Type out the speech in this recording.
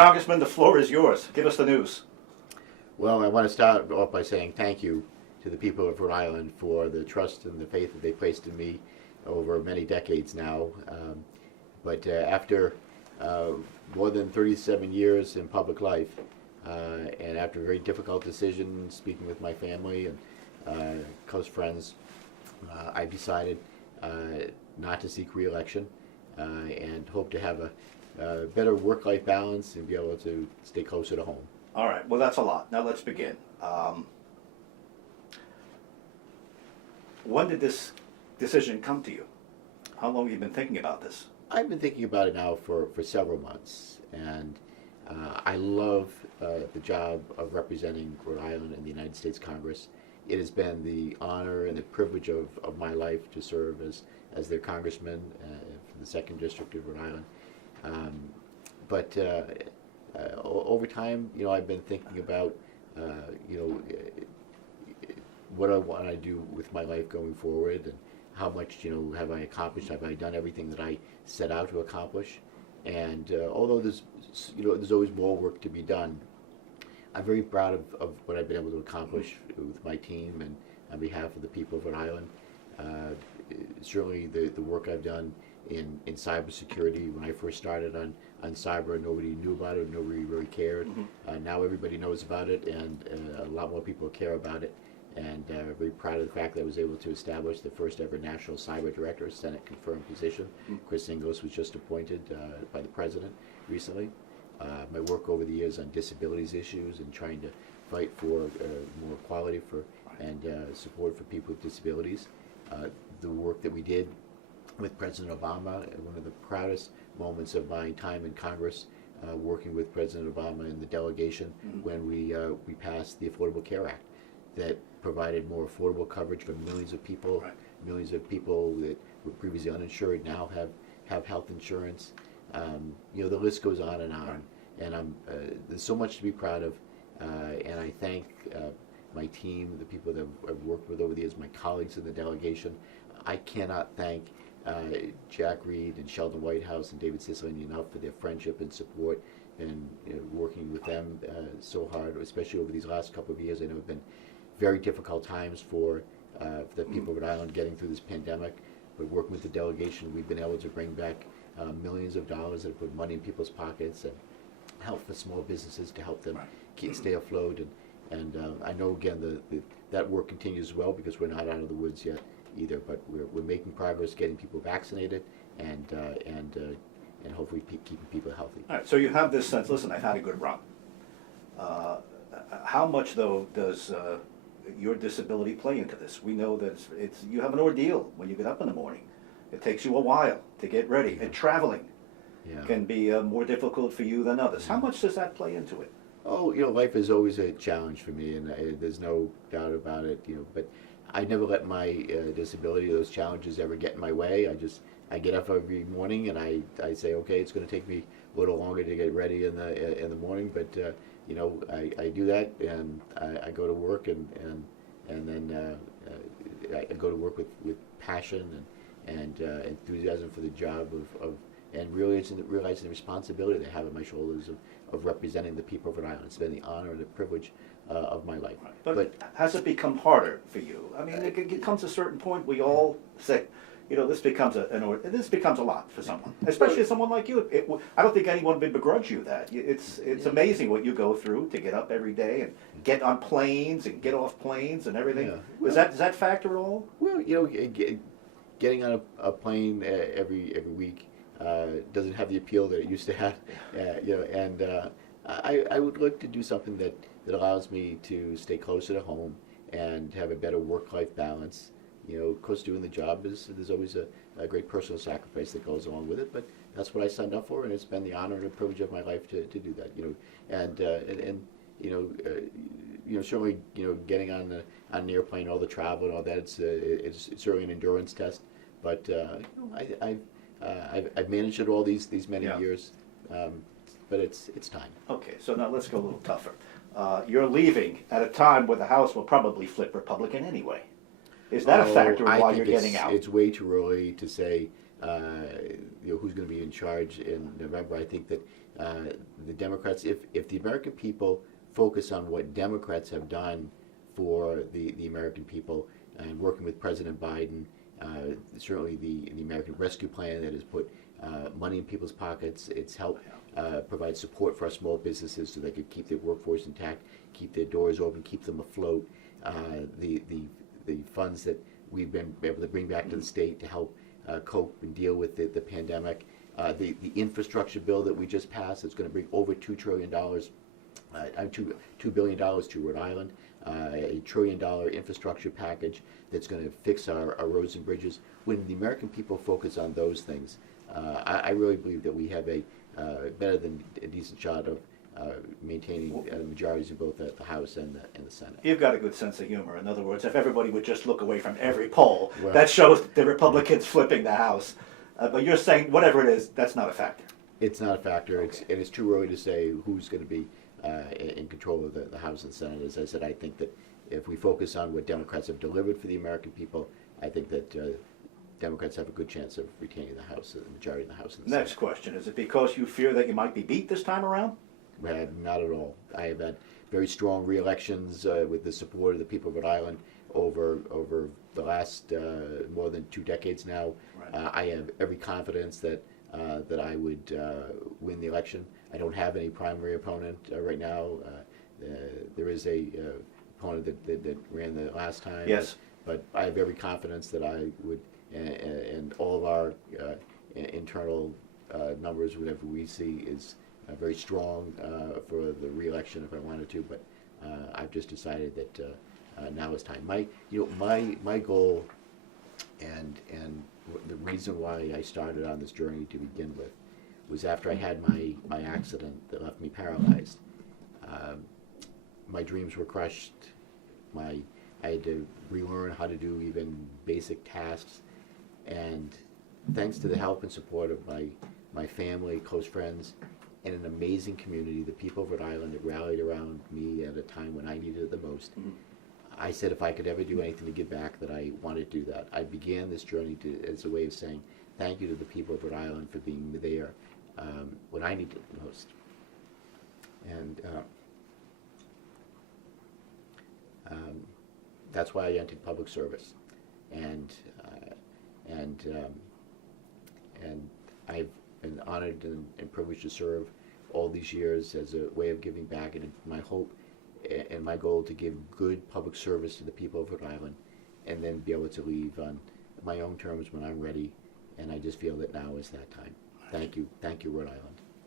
Congressman, the floor is yours. Give us the news. Well, I want to start off by saying thank you to the people of Rhode Island for the trust and the faith that they placed in me over many decades now. But after more than 37 years in public life, and after a very difficult decision, speaking with my family and close friends, I decided not to seek re-election and hope to have a better work-life balance and be able to stay closer to home. All right, well, that's a lot. Now let's begin. When did this decision come to you? How long have you been thinking about this? I've been thinking about it now for several months, and I love the job of representing Rhode Island in the United States Congress. It has been the honor and the privilege of my life to serve as their congressman for the 2nd District of Rhode Island. But over time, I've been thinking about, what I want to do with my life going forward, and how much, have I accomplished? Have I done everything that I set out to accomplish? And although there's always more work to be done, I'm very proud of what I've been able to accomplish with my team and on behalf of the people of Rhode Island. Certainly the work I've done in cybersecurity. When I first started on cyber, nobody knew about it, nobody really cared. Now everybody knows about it, and a lot more people care about it. And very proud of the fact that I was able to establish the first ever national cyber director, a Senate confirmed position. Chris Ingles was just appointed by the president recently. My work over the years on disabilities issues and trying to fight for more equality and support for people with disabilities. The work that we did with President Obama, one of the proudest moments of my time in Congress, working with President Obama and the delegation when we passed the Affordable Care Act that provided more affordable coverage for millions of people. Millions of people that were previously uninsured now have health insurance. The list goes on and on. And there's so much to be proud of. And I thank my team, the people that I've worked with over the years, my colleagues in the delegation. I cannot thank Jack Reed and Sheldon Whitehouse and David Cicilline enough for their friendship and support, and working with them so hard, especially over these last couple of years. I know have been very difficult times for the people of Rhode Island getting through this pandemic. But working with the delegation, we've been able to bring back millions of dollars that have put money in people's pockets and help the small businesses to help them stay afloat. And I know, again, that work continues as well, because we're not out of the woods yet either. But we're making progress getting people vaccinated and hopefully keeping people healthy. All right, so you have this sense, listen, I've had a good run. How much, though, does your disability play into this? We know that you have an ordeal when you get up in the morning. It takes you a while to get ready, and traveling can be more difficult for you than others. How much does that play into it? Oh, life is always a challenge for me, and there's no doubt about it. But I never let my disability, those challenges, ever get in my way. I get up every morning and I say, okay, it's going to take me a little longer to get ready in the morning, but I do that, and I go to work, and then I go to work with passion and enthusiasm for the job and realizing the responsibility that I have on my shoulders of representing the people of Rhode Island. It's been the honor and the privilege of my life. But has it become harder for you? I mean, it comes to a certain point we all say, this becomes a lot for someone, especially someone like you. I don't think anyone would begrudge you that. It's amazing what you go through to get up every day and get on planes and get off planes and everything. Yeah. Well, does that factor at all? Well, getting on a plane every week doesn't have the appeal that it used to have. And I would look to do something that allows me to stay closer to home and have a better work-life balance. Of course, doing the job there's always a great personal sacrifice that goes along with it, but that's what I signed up for, and it's been the honor and the privilege of my life to do that. Certainly, getting on an airplane, all the travel and all that, it's certainly an endurance test. But I've managed it all these many years, but it's time. Okay, so now let's go a little tougher. You're leaving at a time where the House will probably flip Republican anyway. Is that a factor in why you're getting out? It's way too early to say who's going to be in charge in November. I think that the Democrats, if the American people focus on what Democrats have done for the American people, and working with President Biden, certainly the American Rescue Plan that has put money in people's pockets. It's helped provide support for our small businesses so they could keep their workforce intact, keep their doors open, keep them afloat. The funds that we've been able to bring back to the state to help cope and deal with the pandemic. The infrastructure bill that we just passed is going to bring over $2 trillion, $2 billion to Rhode Island. A $1 trillion infrastructure package that's going to fix our roads and bridges. When the American people focus on those things, I really believe that we have a better than a decent shot of maintaining majorities in both the House and the Senate. You've got a good sense of humor. In other words, if everybody would just look away from every poll, Well, that shows the Republicans flipping the House. But you're saying whatever it is, that's not a factor. It's not a factor. Okay. It's too early to say who's going to be in control of the House and Senate. As I said, I think that if we focus on what Democrats have delivered for the American people, I think that Democrats have a good chance of retaining the House, the majority in the House and the Next Senate. question, is it because you fear that you might be beat this time around? Not at all. I have had very strong re-elections with the support of the people of Rhode Island over the last more than 2 decades now. Right. I have every confidence that I would win the election. I don't have any primary opponent right now. There is a opponent that ran the last time. Yes. But I have every confidence that I would, and all of our internal numbers, whatever we see, is very strong for the re-election if I wanted to. But I've just decided that now is time. My goal, and the reason why I started on this journey to begin with, was after I had my accident that left me paralyzed. My dreams were crushed. I had to relearn how to do even basic tasks, and thanks to the help and support of my family, close friends, and an amazing community, the people of Rhode Island that rallied around me at a time when I needed it the most. Mm-hmm. I said if I could ever do anything to give back, that I wanted to do that. I began this journey as a way of saying thank you to the people of Rhode Island for being there when I needed it the most. And that's why I entered public service. And I've been honored and privileged to serve all these years as a way of giving back, and my hope and my goal to give good public service to the people of Rhode Island, and then be able to leave on my own terms when I'm ready. And I just feel that now is that time. Thank you, Rhode Island.